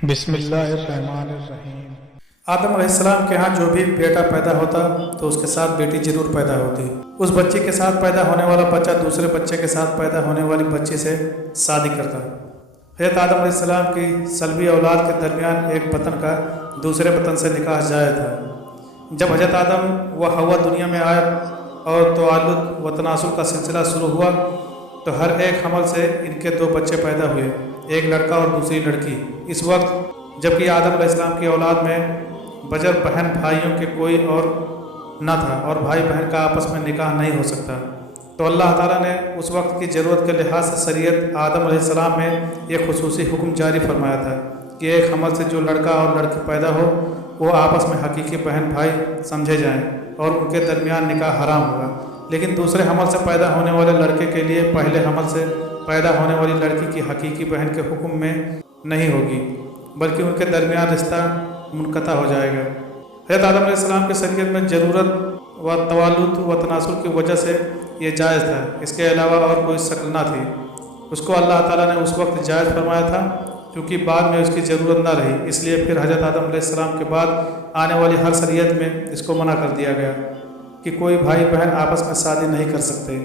بسم اللہ الرحمن الرحیم۔ آدم علیہ السلام کے ہاں جو بھی بیٹا پیدا ہوتا تو اس کے ساتھ بیٹی ضرور پیدا ہوتی۔ اس بچے کے ساتھ پیدا ہونے والا بچہ دوسرے بچے کے ساتھ پیدا ہونے والی بچی سے شادی کرتا۔ حضرت آدم علیہ السلام کی سلبی اولاد کے درمیان ایک وطن کا دوسرے وطن سے نکاح جائز تھا۔ جب حضرت آدم و حوا دنیا میں آئے اور توالد و تناسل کا سلسلہ شروع ہوا تو ہر ایک حمل سے ان کے دو بچے پیدا ہوئے، ایک لڑکا اور دوسری لڑکی۔ اس وقت جبکہ آدم علیہ السلام کی اولاد میں بجر بہن بھائیوں کے کوئی اور نہ تھا اور بھائی بہن کا آپس میں نکاح نہیں ہو سکتا، تو اللہ تعالیٰ نے اس وقت کی ضرورت کے لحاظ سے شریعت آدم علیہ السلام میں ایک خصوصی حکم جاری فرمایا تھا کہ ایک حمل سے جو لڑکا اور لڑکی پیدا ہو وہ آپس میں حقیقی بہن بھائی سمجھے جائیں اور ان کے درمیان نکاح حرام ہوگا، لیکن دوسرے حمل سے پیدا ہونے والے لڑکے کے لیے پہلے حمل سے پیدا ہونے والی لڑکی کی حقیقی بہن کے حکم میں نہیں ہوگی، بلکہ ان کے درمیان رشتہ منقطع ہو جائے گا۔ حضرت آدم علیہ السلام کی شریعت میں ضرورت و توالد و تناسل کی وجہ سے یہ جائز تھا، اس کے علاوہ اور کوئی شکل نہ تھی۔ اس کو اللہ تعالیٰ نے اس وقت جائز فرمایا تھا کیونکہ بعد میں اس کی ضرورت نہ رہی، اس لیے پھر حضرت آدم علیہ السلام کے بعد آنے والی ہر شریعت میں اس کو منع کر دیا گیا کہ کوئی بھائی بہن آپس میں شادی نہیں کر سکتے۔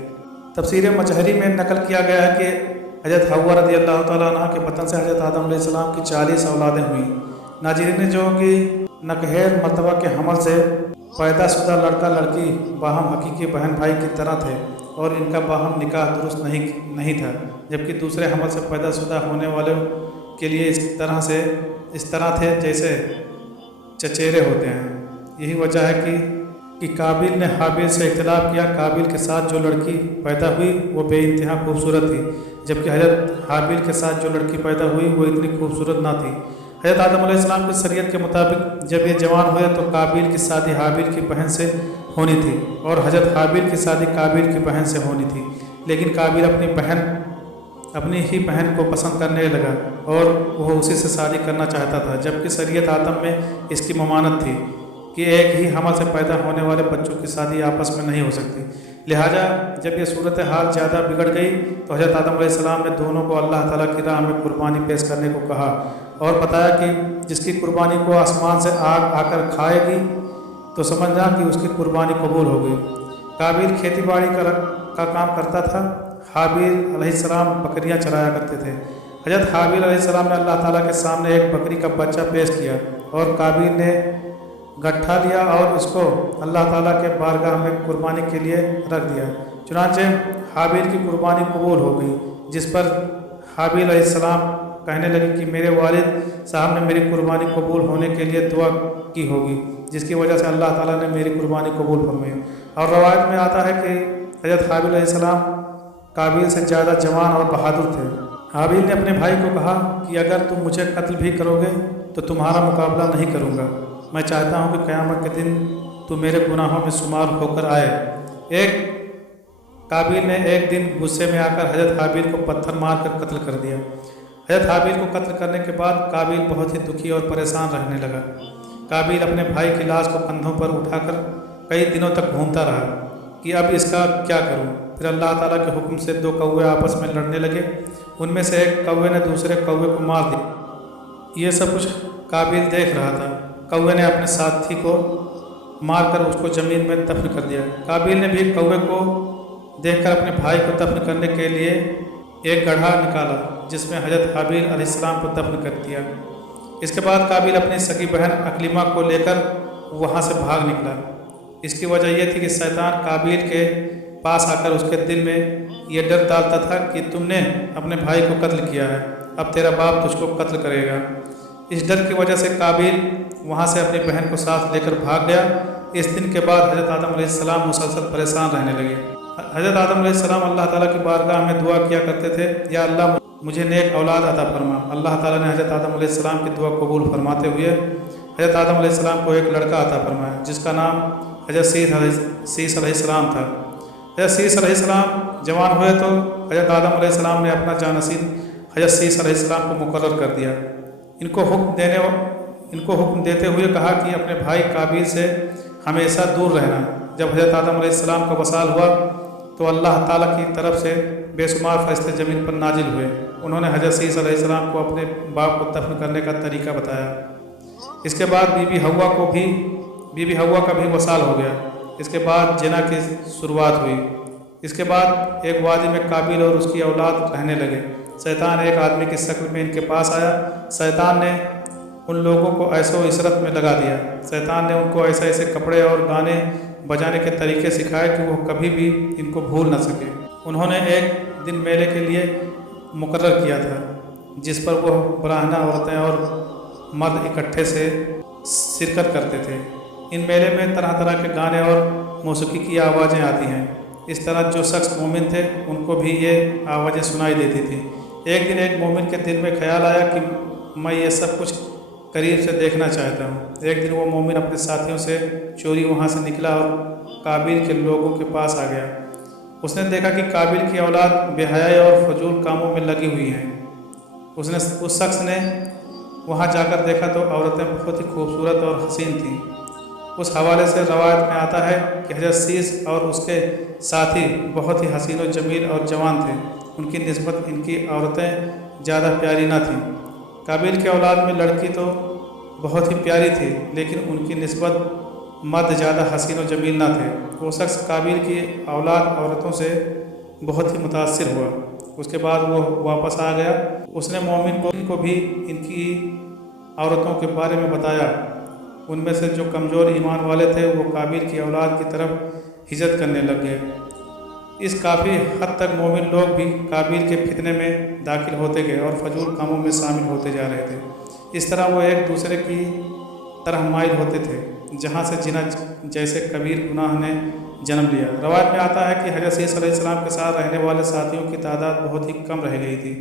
تفسیر مجہری میں نقل کیا گیا ہے کہ حضرت حوا رضی اللہ تعالیٰ عنہ کے وطن سے حضرت آدم علیہ السلام کی 40 اولادیں ہوئیں۔ ناظرین جو کہ نکہیر مرتبہ کے حمل سے پیدا شدہ لڑکا لڑکی باہم حقیقی بہن بھائی کی طرح تھے اور ان کا باہم نکاح درست نہیں تھا، جبکہ دوسرے حمل سے پیدا شدہ ہونے والوں کے لیے اس طرح تھے جیسے چچیرے ہوتے ہیں۔ یہی وجہ ہے کہ قابیل نے حابیل سے اختلاف کیا۔ قابیل کے ساتھ جو لڑکی پیدا ہوئی وہ بے انتہا خوبصورت تھی، جبکہ حضرت حابیل کے ساتھ جو لڑکی پیدا ہوئی وہ اتنی خوبصورت نہ تھی۔ حضرت آدم علیہ السلام کی شریعت کے مطابق جب یہ جوان ہوئے تو قابیل کی شادی حابیل کی بہن سے ہونی تھی اور حضرت حابیل کی شادی قابیل کی بہن سے ہونی تھی، لیکن قابیل اپنی ہی بہن کو پسند کرنے لگا اور وہ اسی سے شادی کرنا چاہتا تھا، جبکہ شریعت آدم میں اس کی ممانعت تھی کہ ایک ہی حمل سے پیدا ہونے والے بچوں کی شادی آپس میں نہیں ہو سکتی۔ لہٰذا جب یہ صورتحال زیادہ بگڑ گئی تو حضرت آدم علیہ السلام نے دونوں کو اللہ تعالیٰ کی راہ میں قربانی پیش کرنے کو کہا اور بتایا کہ جس کی قربانی کو آسمان سے آگ آ کر کھائے گی تو سمجھنا کہ اس کی قربانی قبول ہو گئی۔ قابیل کھیتی باڑی کا کام کرتا تھا، حابیل علیہ السلام بکریاں چرایا کرتے تھے۔ حضرت حابیل علیہ السلام نے اللہ تعالیٰ کے سامنے ایک بکری کا بچہ پیش کیا اور قابیل نے گٹھا لیا اور اس کو اللہ تعالیٰ کے بارگاہ میں قربانی کے لیے رکھ دیا۔ چنانچہ حابیل کی قربانی قبول ہو گئی، جس پر حابیل علیہ السلام کہنے لگے کہ میرے والد صاحب نے میری قربانی قبول ہونے کے لیے دعا کی ہوگی، جس کی وجہ سے اللہ تعالیٰ نے میری قربانی قبول فرمائی۔ اور روایت میں آتا ہے کہ حضرت حابیل علیہ السلام قابیل سے زیادہ جوان اور بہادر تھے۔ حابیل نے اپنے بھائی کو کہا کہ اگر تم مجھے قتل بھی کرو گے تو تمہارا مقابلہ نہیں کروں گا، میں چاہتا ہوں کہ قیامت کے دن تو میرے گناہوں میں شمار ہو کر آئے۔ قابیل نے ایک دن غصے میں آ کر حضرت حابیل کو پتھر مار کر قتل کر دیا۔ حضرت حابیل کو قتل کرنے کے بعد قابیل بہت ہی دکھی اور پریشان رہنے لگا۔ قابیل اپنے بھائی کی لاش کو کندھوں پر اٹھا کر کئی دنوں تک گھومتا رہا کہ اب اس کا کیا کروں۔ پھر اللہ تعالیٰ کے حکم سے 2 کوے آپس میں لڑنے لگے، ان میں سے ایک کوے نے دوسرے کوے کو مار دیا۔ یہ سب کچھ قابیل دیکھ رہا تھا۔ کوے نے اپنے ساتھی کو مار کر اس کو زمین میں دفن کر دیا۔ قابیل نے بھی کوے کو دیکھ کر اپنے بھائی کو دفن کرنے کے لیے ایک گڑھا نکالا جس میں حضرت حابیل علیہ السلام کو دفن کر دیا۔ اس کے بعد قابیل اپنی سگی بہن اکلیمہ کو لے کر وہاں سے بھاگ نکلا۔ اس کی وجہ یہ تھی کہ شیطان قابیل کے پاس آ کر اس کے دل میں یہ ڈر ڈالتا تھا کہ تم نے اپنے بھائی کو قتل کیا ہے، اب تیرا باپ تجھ کو قتل کرے گا۔ اس ڈر کی وجہ سے قابیل وہاں سے اپنی بہن کو ساتھ لے کر بھاگ گیا۔ اس دن کے بعد حضرت آدم علیہ السلام مسلسل پریشان رہنے لگے۔ حضرت آدم علیہ السلام اللہ تعالیٰ کی بارگاہ میں دعا کیا کرتے تھے، یا اللہ مجھے نیک اولاد عطا فرما۔ اللہ تعالیٰ نے حضرت آدم علیہ السلام کی دعا قبول فرماتے ہوئے حضرت آدم علیہ السلام کو ایک لڑکا عطا فرمایا جس کا نام حضرت سیس علیہ السلام تھا۔ حضرت سیس علیہ السلام جوان ہوئے تو حضرت آدم علیہ السلام نے اپنا جانشین حضرت سیس علیہ السلام کو مقرر کر دیا۔ ان کو حکم دیتے ہوئے کہا کہ اپنے بھائی قابیل سے ہمیشہ دور رہنا۔ جب حضرت آدم علیہ السلام کا وصال ہوا تو اللہ تعالیٰ کی طرف سے بے شمار فرشتے زمین پر نازل ہوئے. انہوں نے حضرت عیسیٰ علیہ السلام کو اپنے باپ کو دفن کرنے کا طریقہ بتایا. اس کے بعد بی بی ہوا کا بھی وصال ہو گیا. اس کے بعد جنا کی شروعات ہوئی. اس کے بعد ایک وادی میں قابیل اور اس کی اولاد رہنے لگے. شیطان ایک آدمی کی شکل میں ان کے پاس آیا. شیطان نے ان لوگوں کو ایسو عشرت میں لگا دیا. شیطان نے ان کو ایسے کپڑے اور گانے بجانے کے طریقے سکھائے کہ وہ کبھی بھی ان کو بھول نہ سکے. انہوں نے ایک دن میلے کے لیے مقرر کیا تھا جس پر وہ براہنہ عورتیں اور مرد اکٹھے سے شرکت کرتے تھے. ان میلے میں طرح طرح کے گانے اور موسیقی کی آوازیں آتی ہیں. اس طرح جو شخص مومن تھے ان کو بھی یہ آوازیں سنائی دیتی تھیں. ایک دن ایک مومن کے دل میں خیال آیا کہ میں یہ سب کچھ قریب سے دیکھنا چاہتا ہوں. ایک دن وہ مومن اپنے ساتھیوں سے چوری وہاں سے نکلا اور قابیل کے لوگوں کے پاس آ گیا. اس نے دیکھا کہ قابیل کی اولاد بے حیائی اور فضول کاموں میں لگی ہوئی ہیں. اس شخص نے وہاں جا کر دیکھا تو عورتیں بہت ہی خوبصورت اور حسین تھیں. اس حوالے سے روایت میں آتا ہے کہ حضرت سیس اور اس کے ساتھی بہت ہی حسین و جمیل اور جوان تھے. ان کی نسبت ان کی عورتیں زیادہ پیاری نہ تھیں. قابیل کے اولاد میں لڑکی تو بہت ہی پیاری تھی لیکن ان کی نسبت مرد زیادہ حسین و جمیل نہ تھے. وہ شخص قابیل کی اولاد عورتوں سے بہت ہی متاثر ہوا. اس کے بعد وہ واپس آ گیا. اس نے مومن کو بھی ان کی عورتوں کے بارے میں بتایا. ان میں سے جو کمزور ایمان والے تھے وہ قابیل کی اولاد کی طرف ہجرت کرنے لگ گئے. اس کافی حد تک مومن لوگ بھی قابیل کے فتنے میں داخل ہوتے گئے اور فضول کاموں میں شامل ہوتے جا رہے تھے. اس طرح وہ ایک دوسرے کی طرح مائل ہوتے تھے جہاں سے زنا جیسے کبیر گناہ نے جنم لیا. روایت میں آتا ہے کہ حضرت عیسیٰ علیہ السلام کے ساتھ رہنے والے ساتھیوں کی تعداد بہت ہی کم رہ گئی تھی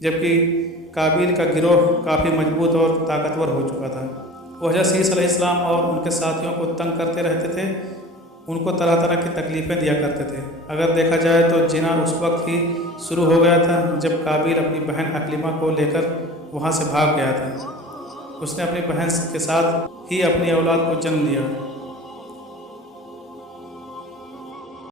جبکہ قابیل کا گروہ کافی مضبوط اور طاقتور ہو چکا تھا. وہ حضرت عیسیٰ علیہ السلام اور ان کے ساتھیوں کو تنگ کرتے رہتے تھے. ان کو طرح طرح کی تکلیفیں دیا کرتے تھے. اگر دیکھا جائے تو زنا اس وقت ہی شروع ہو گیا تھا جب قابیل اپنی بہن اکلیمہ کو لے کر وہاں سے بھاگ گیا تھا. اس نے اپنی بہن کے ساتھ ہی اپنی اولاد کو جنم دیا.